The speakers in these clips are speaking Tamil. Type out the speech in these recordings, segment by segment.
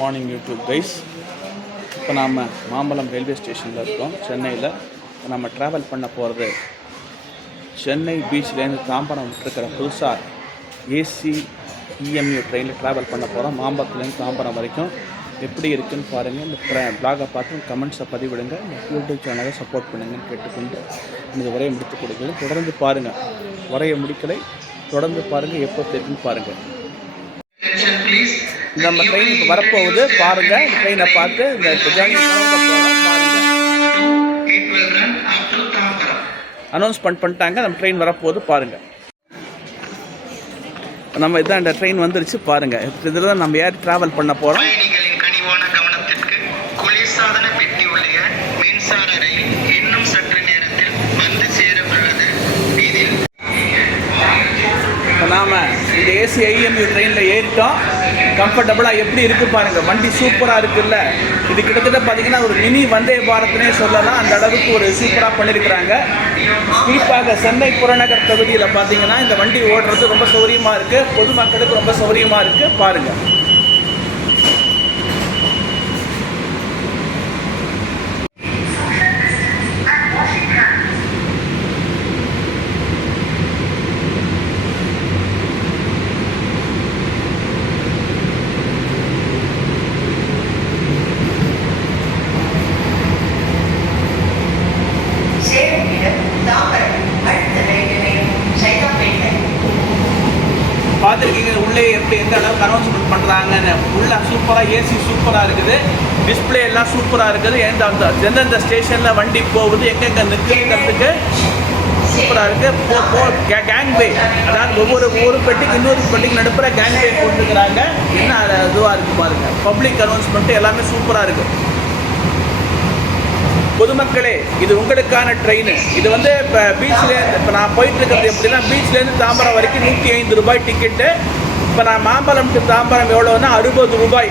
Morning YouTube guys. இப்போ நாம் மாம்பலம் ரயில்வே ஸ்டேஷனில் இருக்கோம், சென்னையில். நம்ம ட்ராவல் பண்ண போகிறது சென்னை பீச்லேருந்து தாம்பரம் விட்டுருக்கிற புதுசாக ஏசி இஎம்யூ ட்ரெயினில் ட்ராவல் பண்ண போகிறோம். மாம்பலத்துலேருந்து தாம்பரம் வரைக்கும் எப்படி இருக்குதுன்னு பாருங்கள். இந்த ப்ளாகை பார்த்து கமெண்ட்ஸை பதிவிடுங்க. இந்த யூடியூப் சேனலை சப்போர்ட் பண்ணுங்கன்னு கேட்டுக்கொண்டு இந்த உரையை முடித்து கொடுக்குறது. தொடர்ந்து பாருங்கள், உரையை முடிக்கலை, தொடர்ந்து பாருங்கள், எப்போ தெரியுன்னு பாருங்கள். நம்ம ட்ரெயின் இப்போ வரப்போகுது பாருங்கள். இந்த ட்ரெயினை பார்த்து இந்த ஜேர்னி அனௌன்ஸ்மெண்ட் பண்ணிட்டாங்க. நம்ம ட்ரெயின் வரப்போகுது பாருங்கள். நம்ம இதான் இந்த ட்ரெயின் வந்துருச்சு பாருங்கள். இதில் தான் நம்ம ஏர் ட்ராவல் பண்ண போகிறோம். நாம் இந்த ஏசி ஐஎம்யூ ட்ரெயினில் ஏறிட்டோம். கம்ஃபர்டபுளாக எப்படி இருக்குது பாருங்கள். வண்டி சூப்பராக இருக்குல்ல. இது கிட்டத்தட்ட பார்த்திங்கன்னா ஒரு மினி வந்தே பாரத்னே சொல்லலாம். அந்த அளவுக்கு ஒரு சூப்பராக பண்ணியிருக்கிறாங்க. குறிப்பாக சென்னை புறநகர் பகுதியில் பார்த்திங்கன்னா இந்த வண்டி ஓடுறது ரொம்ப சௌகரியமாக இருக்குது. பொதுமக்களுக்கு ரொம்ப சௌகரியமாக இருக்குது பாருங்கள். பார்த்துருக்கீங்க உள்ளே எப்படி எந்த அளவுக்கு அனௌன்ஸ்மெண்ட் பண்ணுறாங்கன்னு. உள்ள சூப்பராக ஏசி சூப்பராக இருக்குது, டிஸ்பிளே எல்லாம் சூப்பராக இருக்குது. எந்தெந்த ஸ்டேஷனில் வண்டி போகுது, எங்கெங்கே நிற்கிறதுக்கு சூப்பராக இருக்குது. கேங்வே, அதாவது ஒவ்வொரு பெட்டிக்கு இன்னொரு பெட்டிக்கு நடுப்புற கேங்வே போட்டுருக்குறாங்க. என்ன இதுவாக இருக்குது பாருங்கள். பப்ளிக் அனௌன்ஸ்மெண்ட்டு எல்லாமே சூப்பராக இருக்குது. பொதுமக்களே, இது உங்களுக்கான ட்ரெயின். இது வந்து இப்போ பீச்லேருந்து இப்போ நான் போயிட்டுருக்கிறது எப்படின்னா, பீச்லேருந்து தாம்பரம் வரைக்கும் 105 ரூபாய் டிக்கெட்டு. இப்போ நான் மாம்பலம் டு தாம்பரம் எவ்வளோன்னா 60 ரூபாய்.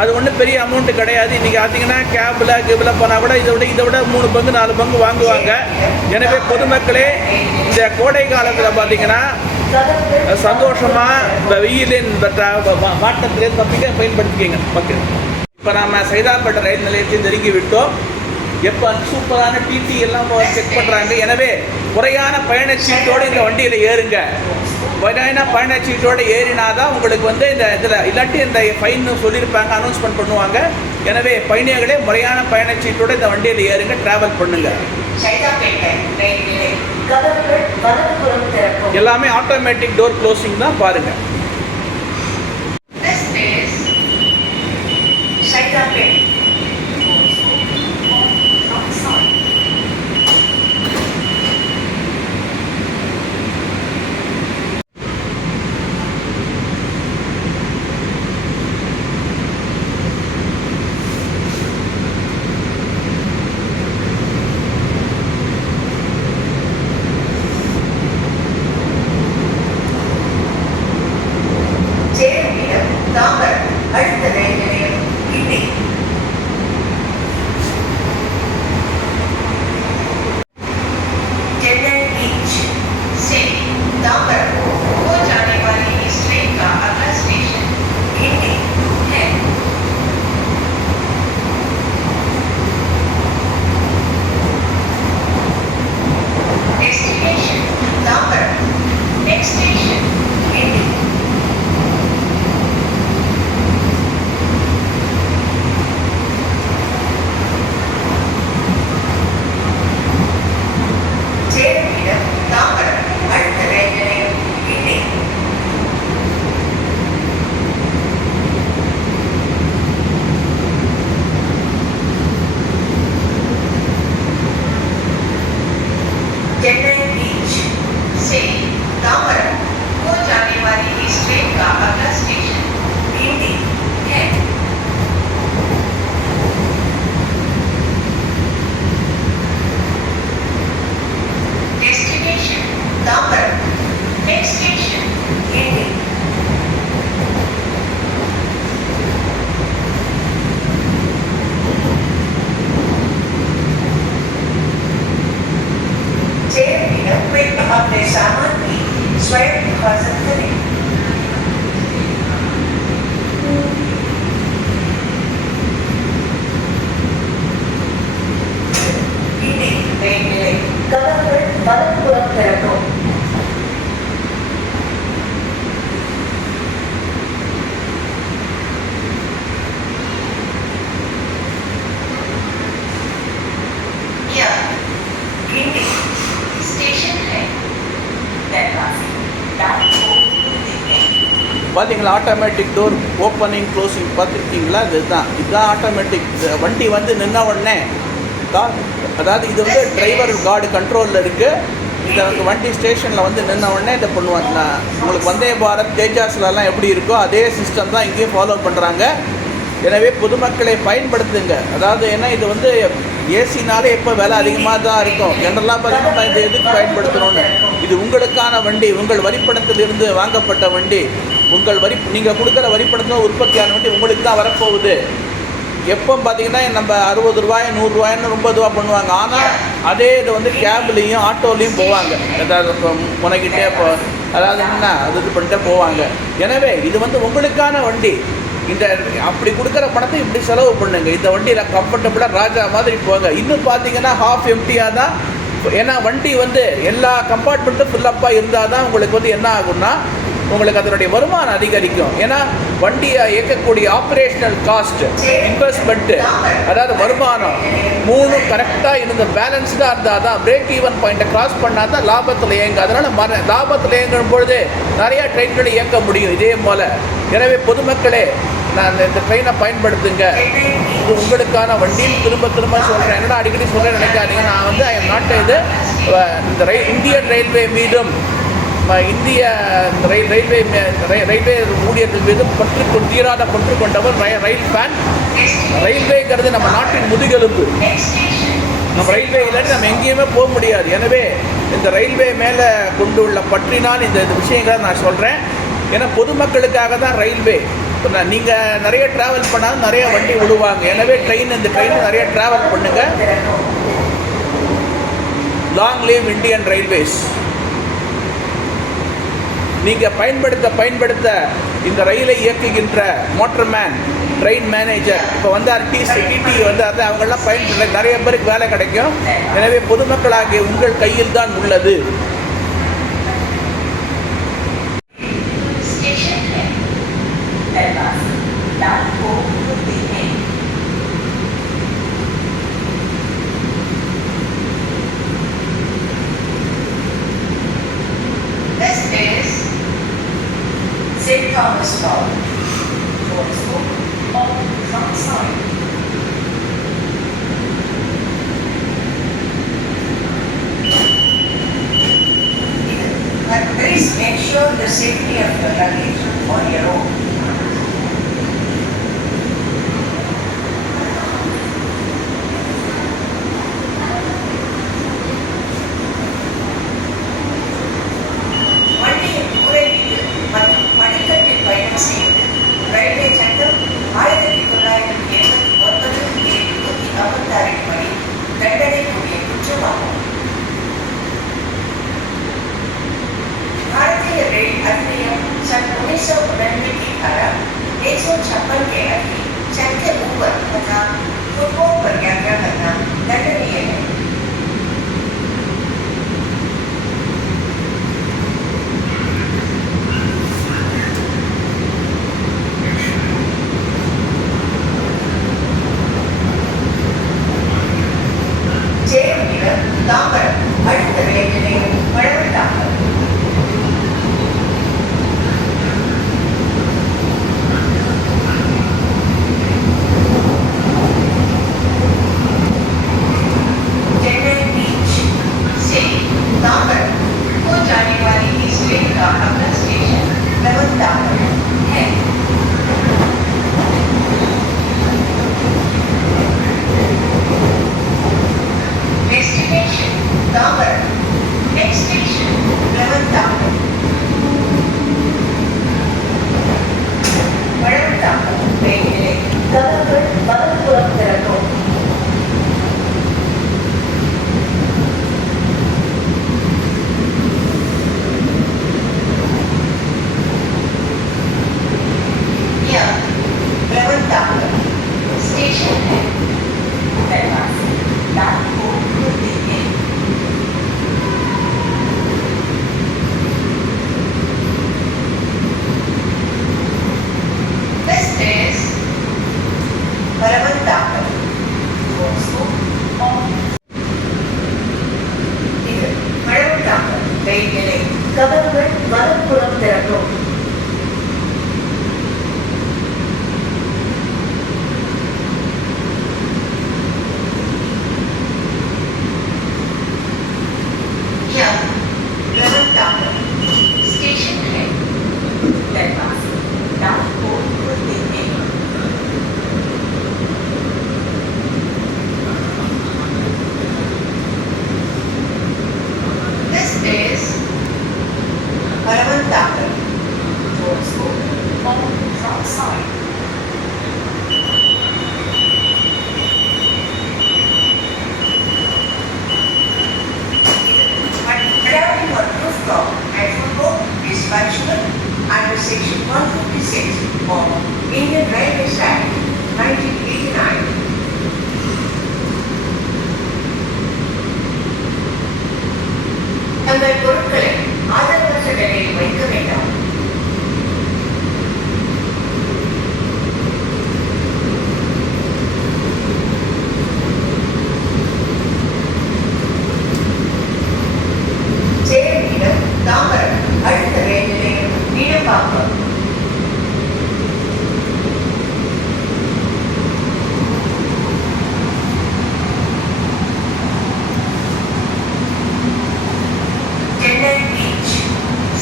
அது ஒன்றும் பெரிய அமௌண்ட்டு கிடையாது. இன்றைக்கி பார்த்தீங்கன்னா கேபில் போனால் கூட இதை விட 3 பங்கு 4 பங்கு வாங்குவாங்க. எனவே பொதுமக்களே, இந்த கோடை காலத்தில் பார்த்தீங்கன்னா சந்தோஷமாக இந்த வெயிலின் மாற்றத்திலே பயன்படுத்திக்கிங்க மக்கள். இப்போ நம்ம சைதாப்பேட்டை ரயில் நிலையத்தை நெருங்கி விட்டோம். எப்போ சூப்பரான டிடி எல்லாம் செக் பண்ணுறாங்க. எனவே முறையான பயணச்சீட்டோடு இந்த வண்டியில் ஏறுங்க. முறையான பயணச்சீட்டோடு ஏறினாதான் உங்களுக்கு வந்து இந்த இதில் இல்லாட்டி இந்த ஃபைன் சொல்லியிருப்பாங்க, அனௌன்ஸ்மெண்ட் பண்ணுவாங்க. எனவே பயணிகளே, முறையான பயணச்சீட்டோடு இந்த வண்டியில் ஏறுங்க, ட்ராவல் பண்ணுங்க. எல்லாமே ஆட்டோமேட்டிக் டோர் க்ளோசிங் தான் பாருங்கள். अपने सामान की स्वयं हिफाजत करें। பார்த்தீங்களா ஆட்டோமேட்டிக் டோர் ஓப்பனிங் க்ளோசிங் பார்த்துருக்கீங்களா? இதுதான் ஆட்டோமேட்டிக். வண்டி வந்து நின்ன உடனே அதாவது இது வந்து டிரைவர் கார்டு கண்ட்ரோலில் இருக்குது. இதை வந்து வண்டி ஸ்டேஷனில் வந்து நின்ன உடனே இதை பண்ணுவாங்க. உங்களுக்கு வந்தே பாரத் தேஜாஸ்லலாம் எப்படி இருக்கோ அதே சிஸ்டம் தான் இங்கேயும் ஃபாலோ பண்ணுறாங்க. எனவே பொதுமக்களை பயன்படுத்துங்க. அதாவது ஏன்னா இது வந்து ஏசினாலே எப்போ விலை அதிகமாக தான் இருக்கும். ஜென்ரலாக பார்த்தீங்கன்னா இது எதுக்கு பயன்படுத்தணும்னு, இது உங்களுக்கான வண்டி, உங்கள் வரிப்பணத்திலிருந்து வாங்கப்பட்ட வண்டி, உங்கள் நீங்கள் கொடுக்குற வரிப்பணத்தில் உற்பத்தியான வண்டி உங்களுக்கு தான் வரப்போகுது. எப்போ பார்த்தீங்கன்னா நம்ம 60 ரூபாய் 100 ரூபாய்ன்னு ரொம்ப இதுவாக பண்ணுவாங்க. ஆனால் அதே இது வந்து கேப்லேயும் ஆட்டோலேயும் போவாங்க. ஏதாவது இப்போ முனைக்கிட்டே அதாவது என்ன அது இது பண்ணிட்டே போவாங்க. எனவே இது வந்து உங்களுக்கான வண்டி. இந்த அப்படி கொடுக்குற பணத்தை இப்படி செலவு பண்ணுங்க. இந்த வண்டியில் கம்ஃபர்டபுளாக ராஜா மாதிரி போங்க. இன்னும் பார்த்தீங்கன்னா ஹாஃப் எம்டியாக தான். ஏன்னா வண்டி வந்து எல்லா கம்பார்ட்மெண்ட்டும் ஃபில்லப்பாக இருந்தால் தான் உங்களுக்கு வந்து என்ன ஆகும்னா உங்களுக்கு அதனுடைய வருமானம் அதிகரிக்கும். ஏன்னா வண்டியை இயக்கக்கூடிய ஆப்ரேஷனல் காஸ்ட், இன்வெஸ்ட்மெண்ட்டு, அதாவது வருமானம் 3 கரெக்டாக இருந்த பேலன்ஸ்டாக இருந்தால் தான் பிரேக் ஈவன் பாயிண்ட்டை கிராஸ் பண்ணால் தான் லாபத்தில் இயங்க. அதனால் லாபத்தில் இயங்கும் பொழுது நிறையா ட்ரெயின்களை இயக்க முடியும் இதே போல். எனவே பொதுமக்களே நான் இந்த ட்ரெயினை பயன்படுத்துங்க. இது உங்களுக்கான வண்டியில் திரும்ப சொல்கிறேன். என்னடா அடிக்கடி சொல்கிறேன் நினைக்காதீங்க. நான் வந்து ஐ எம் நாட் இது இந்த இந்தியன் ரயில்வே மீதும் இந்திய ரயில்வே ஊழியர்கள் மீது தீராத பற்று கொண்டவர் ரயில் ஃபேன். ரயில்வேங்கிறது நம்ம நாட்டின் முதுகெலும்பு. நம்ம ரயில்வே இல்லைன்னு நம்ம எங்கேயுமே போக முடியாது. எனவே இந்த ரயில்வே மேலே கொண்டு உள்ள பற்றினால் இந்த விஷயங்களை நான் சொல்கிறேன். ஏன்னா பொதுமக்களுக்காக தான் ரயில்வே. நீங்கள் நிறைய ட்ராவல் பண்ணாலும் நிறைய வண்டி விடுவாங்க. எனவே இந்த ட்ரெயினில் நிறைய ட்ராவல் பண்ணுங்கள். Long live Indian railways. நீங்கள் பயன்படுத்த இந்த ரயிலை இயக்குகின்ற மோட்டர்மேன், ட்ரெயின் மேனேஜர் இப்போ வந்து டிடி வந்து அது அவங்களாம் பயன்படுத்த நிறைய பேருக்கு வேலை கிடைக்கும். எனவே பொதுமக்களாகிய உங்கள் கையில் தான் உள்ளது. St. Thomas Hall, also on the front side. But please ensure the safety of your luggage on your own. Railway சட்டம் 1989 படி தண்டனைக்குரிய குற்றமாகும். भारतीय रेल अधिनियम सन 1999 के धारा 156 के अधीन छत के ऊपर तथा फुटपाथ पर यात्रा करना दंडनीय है. தாம்பரம் அடுத்த ரயில் நிலையம் வழங்கப்பட்டார். चेन्नई बीच से तांबरम को जाने वाली इस ट्रेन का अगला स्टेशन तांबरम है. Destination Tambaram. Next station Tambaram. Tambaram train delay. Kalakkal Badalpuram Terraton. Here Tambaram station है. கதவுகள் வலப்புறம் திறக்கும். स्टेशन है दरवाजे दांत को खुलते हैं. This is Paramanthakur. Doors open on front side. Traveling on rooftop at Football is functional under Section 156 of Indian Railways Act 1989. தங்கள் பொருட்களை ஆதரவற்ற நிலையில் வைக்க வேண்டாம். சேலம் தாம்பரம் அடுத்த ரயில் நிலையம் நீடப்பாக்கம். चेन्नई बीच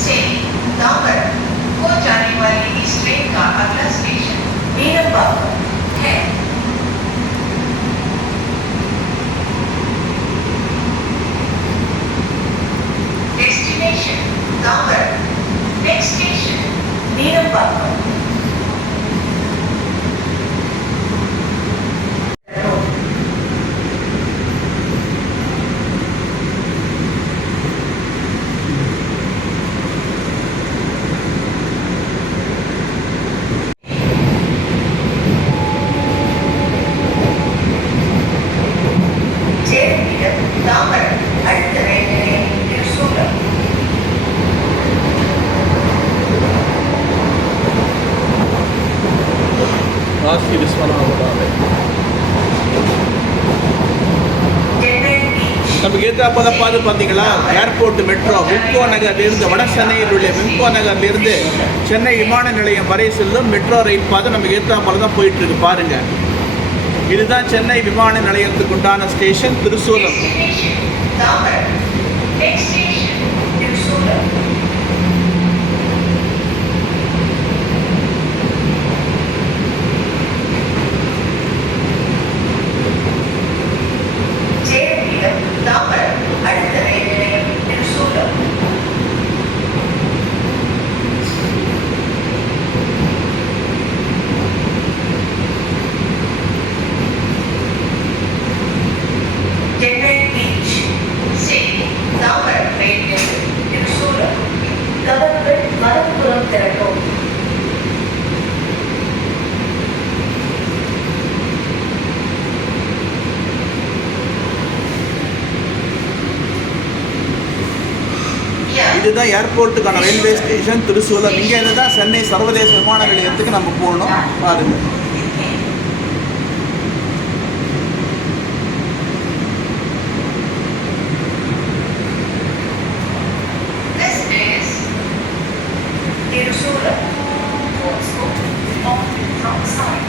से दामर को जाने वाली इस ट्रेन का अगला स्टेशन मीनपाக்கம் है. Destination Tambaram, next station Meenambakkam. Tambaram அடுத்த ரயில் நிலையம் திருசூலம். காசி விஸ்வநாதர் சென்னை பீச் நமக்கு ஏற்றாப்பத பார்த்து பார்த்தீங்களா, ஏர்போர்ட் மெட்ரோ விம்கோ நகர்லேருந்து வட சென்னையில் உள்ள விம்கோ நகர்லேருந்து சென்னை விமான நிலையம் வரை செல்லும் மெட்ரோ ரயில் பாதை நமக்கு ஏற்றாப்பல தான் போயிட்டு இருக்கு பாருங்க. இதுதான் சென்னை விமான நிலையத்துக்கு உண்டான station Tirusulam. Destination Tambaram, next station Tirusulam. Salem Tambaram அடுத்த ரயில் நிலையம் திருசூலம். चेन्नई बीच से दामर रயில் நிலையம் திருசூலம். கதவுகள் வலப்புறம் திறக்கும். இதுதான் ஏர்போர்ட்டுக்கான ரயில்வே ஸ்டேஷன் திருசூலம். இங்கே இருந்து தான் சென்னை சர்வதேச விமான நிலையத்துக்கு நம்ம போகணும் பாருங்க. This is திருசூலம். Doors open on front side.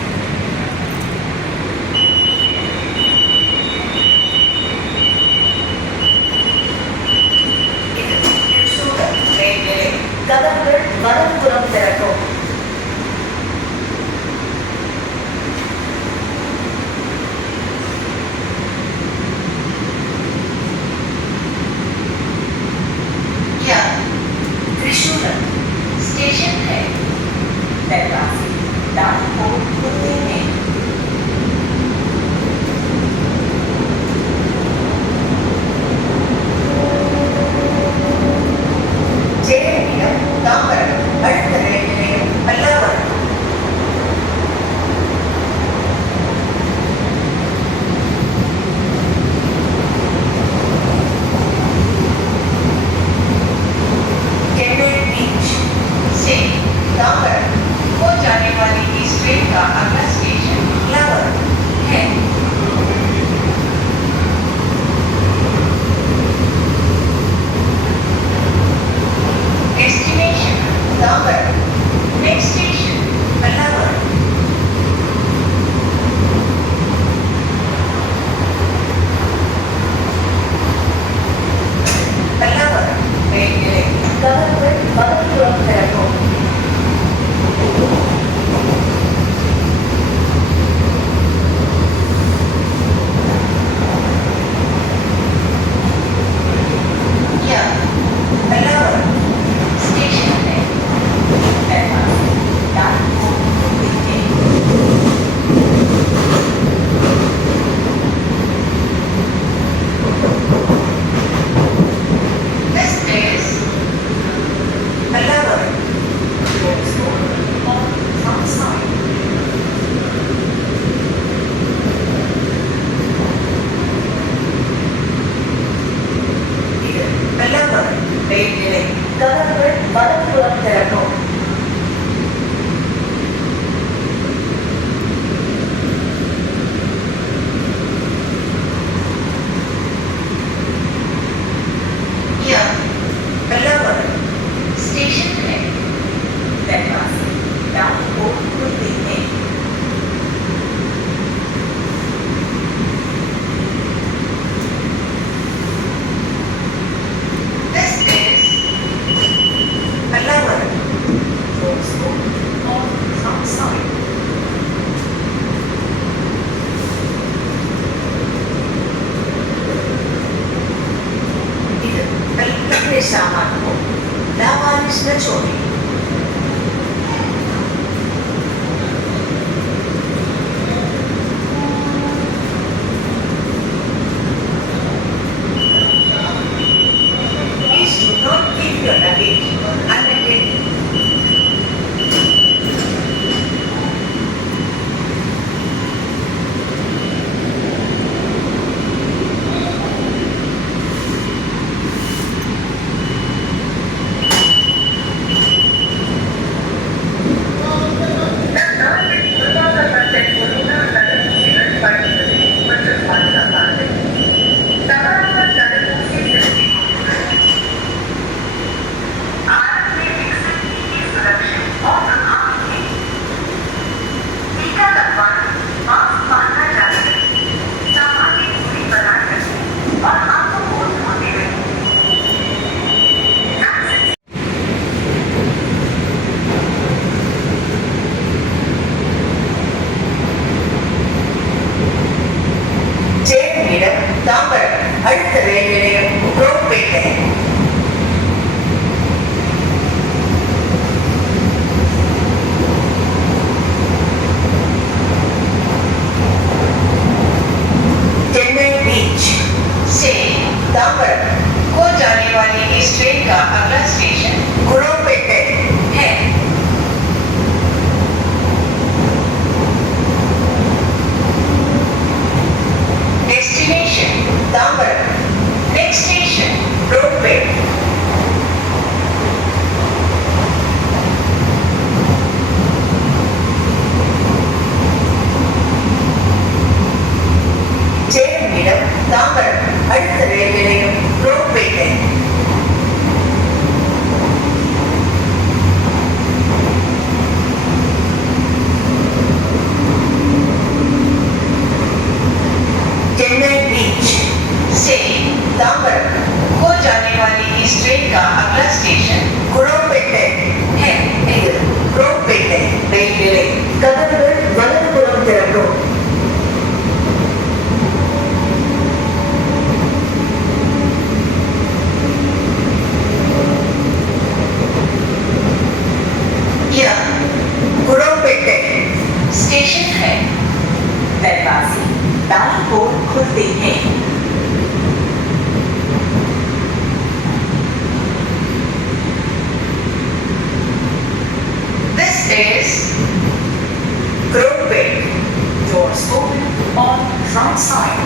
இது திருசூலம் ரயில் நிலையம். கதவுகள் வலப்புறம் திறக்கும். त्रिशूलम स्टेशन है दरवाजे दांत को खुलते हैं. சேலம் தாம்பரம் அடுத்த ரயில் நிலையம் வலதுபுறம் திறக்கும். यह बल्लभगढ़ स्टेशन है. दैटवासी डाउन को खुलते हैं. This is Ballabhad. Doors on front side. ಇದು ಕಲ್ಪನೆ ಸಾಮಾನು ಲಾವಾರಿಸಿದ ಚೋರಿ. Please do not keep your luggage unattended. சேரனிடம் Tambaram அடுத்த ரயில் நிலையம் குரோம்பேட்டை. चेन्नई बीच से तांबरम को जाने वाली इस ट्रेन का अगला स्टेशन गुरोपेटे है. Destination Tambaram. Next station Roadway. சேரனிடம் Tambaram அடுத்த ரயில் நிலையம் ரோட்பேட்டை. चेन्नई बीच से तांबरम को जाने वाली इस ट्रेन का अगला स्टेशन गुरोपेटे है. இது குரோம்பேட்டை ரயில் நிலையம். கதவுகள் வலதுபுறம் திறக்கும். यह गुरोपेटे स्टेशन है. दरवाजे दाईं ओर खुलते हैं. This is Groupway. Doors open on front side.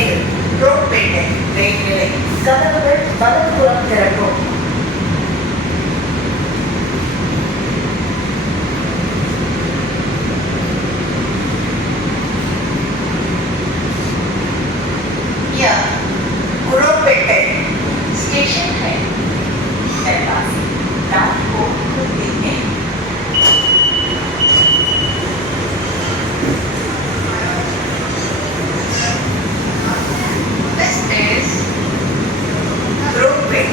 இது ரோட்பேட்டை ரயில் நிலையம். கதவுகள் வலதுபுறம் திறக்கும். यह गुरोपेटे स्टेशन है. दरवाजे दाईं ओर खुलते हैं. This is Groupway.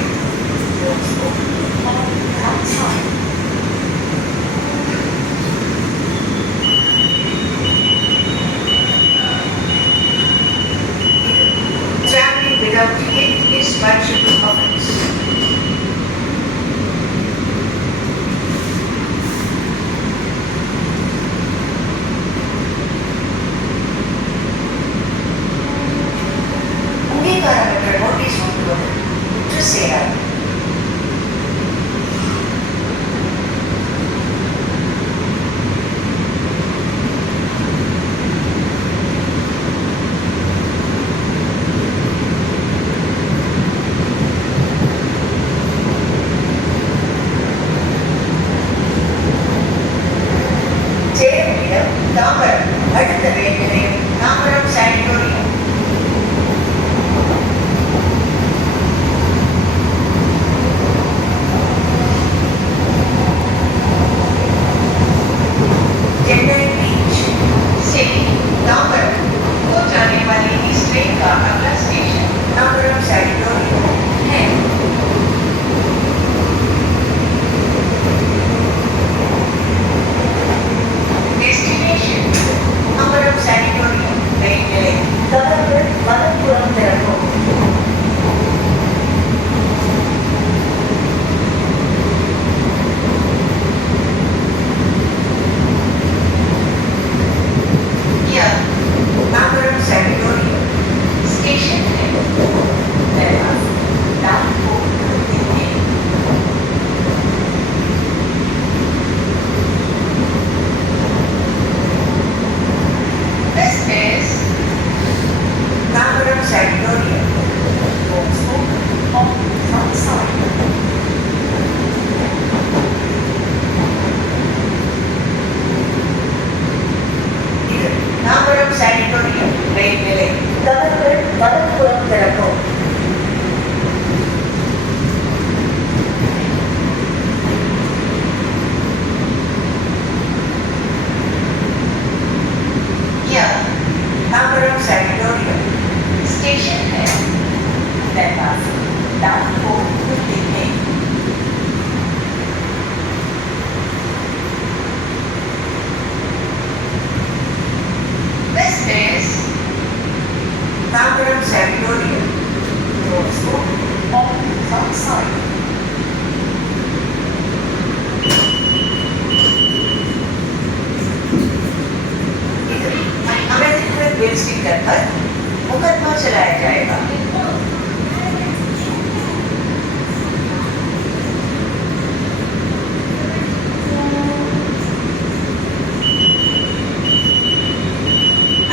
Doors open on front side. Traveling without ticket is punishable offense. அங்கீகாரமற்ற நோட்டீஸ் ஒட்டுவது குற்ற செயலாகும். प्लेटफॉर्म खुलते हैं। This is Tambaram Sanatorium. Also on the outside. American bill sticker पर मुकदमा चलाया जाएगा।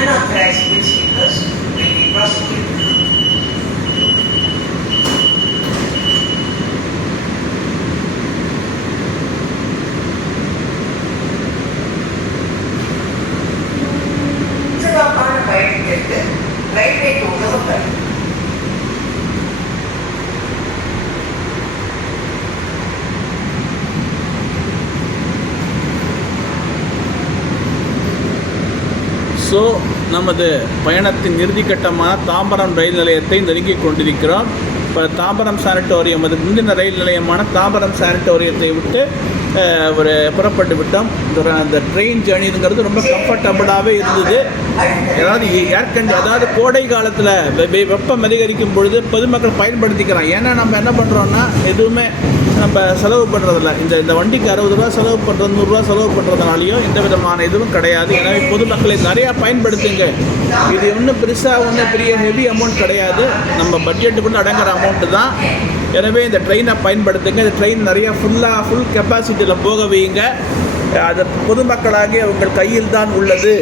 Unauthorized bill stickers will be prosecuted. சிறப்பான பயணத்திற்கு ரயில்வே உதவுகள். ஸோ நமது பயணத்தின் இறுதிக்கட்டமான தாம்பரம் ரயில் நிலையத்தை நெருங்கிக் கொண்டிருக்கிறோம். இப்போ தாம்பரம் சானிட்டோரியம், அதுக்கு முந்தின ரயில் நிலையமான தாம்பரம் சானிட்டோரியத்தை விட்டு புறப்பட்டு விட்டோம். அந்த ட்ரெயின் ஜேர்னிங்கிறது ரொம்ப கம்ஃபர்டபுளாகவே இருந்தது. அதாவது கோடை காலத்தில் வெப்பம் அதிகரிக்கும் பொழுது பொதுமக்கள் பயன்படுத்திக்கிறான். ஏன்னா நம்ம என்ன பண்ணுறோன்னா எதுவுமே நம்ம செலவு பண்ணுறதில்ல. இந்த வண்டிக்கு 60 ரூபா செலவு பண்ணுறது, 100 ரூபா செலவு பண்ணுறதுனாலையும் எந்த விதமான இதுவும் கிடையாது. எனவே பொதுமக்களை நிறையா பயன்படுத்துங்க. இது ஒன்றும் பெரிய ஹெவி அமௌண்ட் கிடையாது. நம்ம பட்ஜெட்டுக்குள்ளே அடங்குற அமௌண்ட்டு தான். எனவே இந்த ட்ரெயினை பயன்படுத்துங்க. இந்த ட்ரெயின் நிறையா ஃபுல் கெப்பாசிட்டியில் போக வையுங்க. அது பொதுமக்களாகிய உங்கள் கையில் தான் உள்ளது.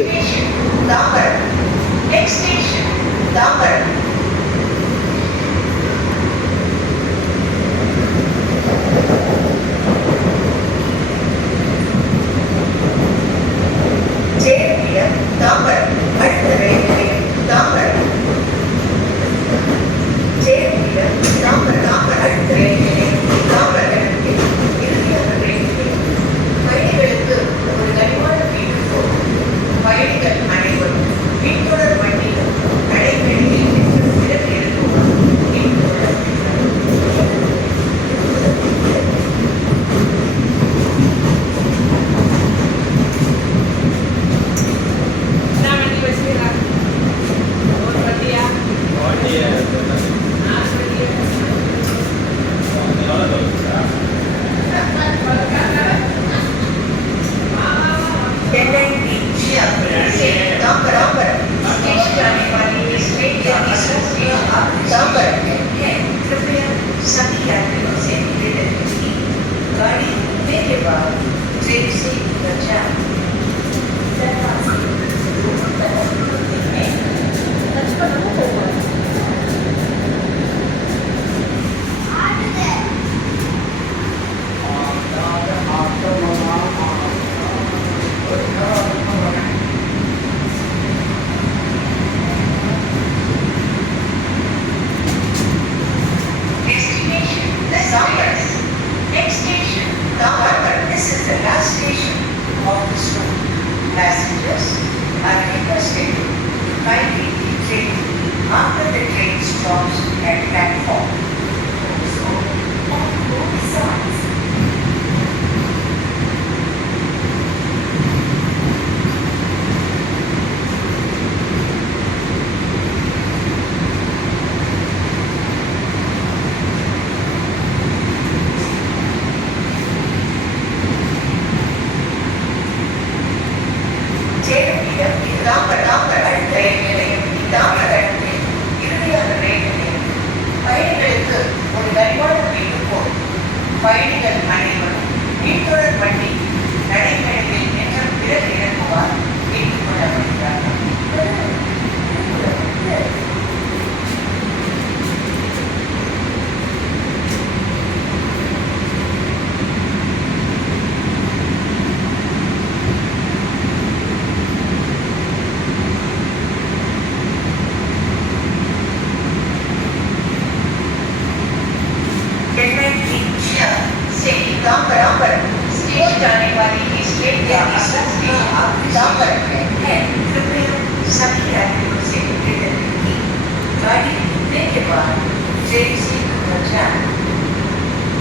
Passengers are requested to kindly retreat after the train stops at platform. So, on both sides. பயணிகளுக்கு ஒரு கனிவான வேண்டுகோள். பயணிகள் அனைவரும் மீன்தொடர் வண்டி நடைமேடையில் என்ற பிறகு இறங்குவார் கேட்டுக் கொள்ளப்படுகிறார்கள். तांबरम स्टेशन जाने वाली इस ट्रेन का अगला स्टेशन तांबरम है। कृपया सभी यात्रियों से निवेदन है कि गाड़ी रुकने के बाद ट्रेन से उतर जाए।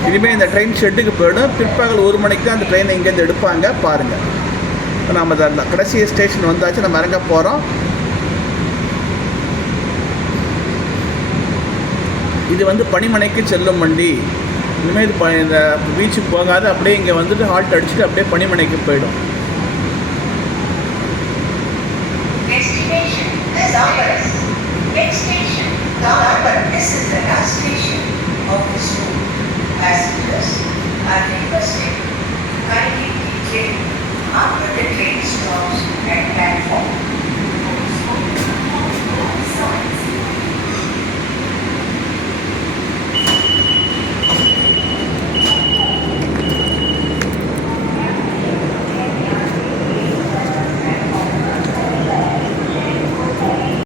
இனிமேல் இந்த ட்ரெயின் ஷெட்டுக்கு போயிடும். பிற்பகல் 1 மணிக்கு தான் அந்த ட்ரெயினை இங்கேருந்து எடுப்பாங்க. பாருங்கள், இப்போ நம்ம அந்த கடைசி ஸ்டேஷன் வந்தாச்சு, நம்ம இறங்க போகிறோம். இது வந்து பனிமனைக்கு செல்லும் வண்டி. இனிமேல் இது இந்த பீச்சுக்கு போகாது, அப்படியே இங்கே வந்துட்டு ஹால்ட் அடிச்சுட்டு அப்படியே பனிமனைக்கு போயிடும்.